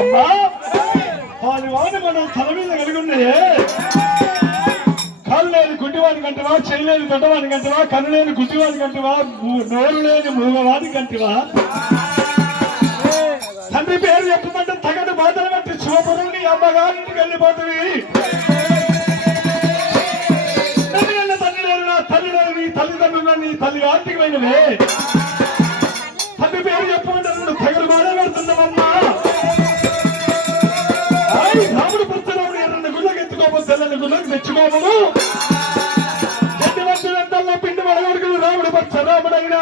అమ్మా వారి వాడిని మనం తల మీద కలిగి ఉన్నాయే. కాళ్ళు లేని గుడ్డివాడి కంటివా, చేయలేని దొడ్డవాడి కంటివా, కన్ను లేని గుడ్డివాడి కంటివా, నోరు లేని మూగవాడి కంటివా? తండ్రి పేరు చెప్పమంటే తగదు బాధలు బట్టి శివపురం నీ అమ్మగారింటికి వెళ్ళిపోతుంది. తండ్రి లేరు, నా తల్లి లేరు, నీ తల్లిదండ్రులు నీ తల్లి గారికి పోయినవే. తండ్రి పేరు చెప్పమంటే నువ్వు తగదు బాధ పెడుతున్నావమ్మా. రాముడు పుస్తరాముడు ఎర్రని గుళ్ళకి ఎత్తుకోబోదు, తెల్లని గుళ్ళకి తెచ్చుకోబోదు. చెడ్డి మంచులంతల్లో పిండి వడగడుకులు రాముడు పచ్చ రాముడైనా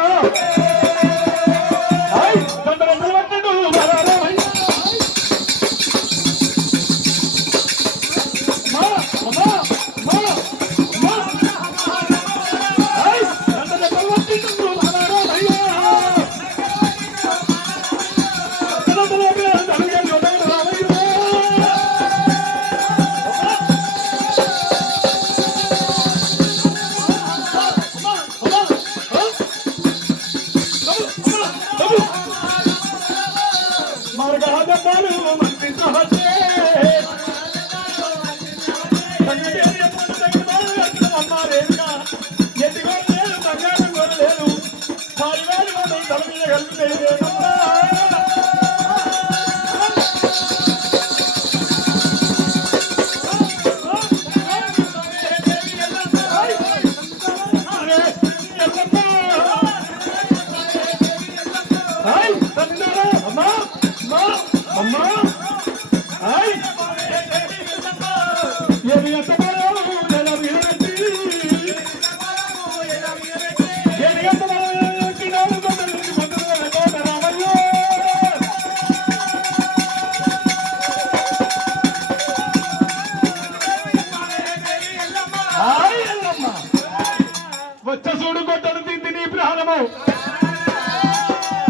వచ్చ చూడు కొట్టను తింది నీ ప్రాణము.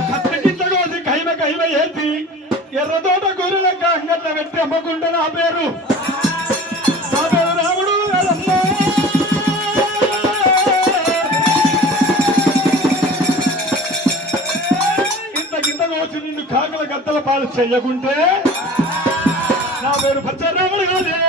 కత్తికింతకోసి కైమ కైమ ఏతి ఎర్రతోట గొర్రెలక అంగట్ల పెట్టి అమ్మకుంటే నా పేరు రాముడు. ఇంతకింత కోసి నిన్ను కాకల గద్దల పాలు చెయ్యకుంటే నా పేరు పచ్చరాముడు కాదే.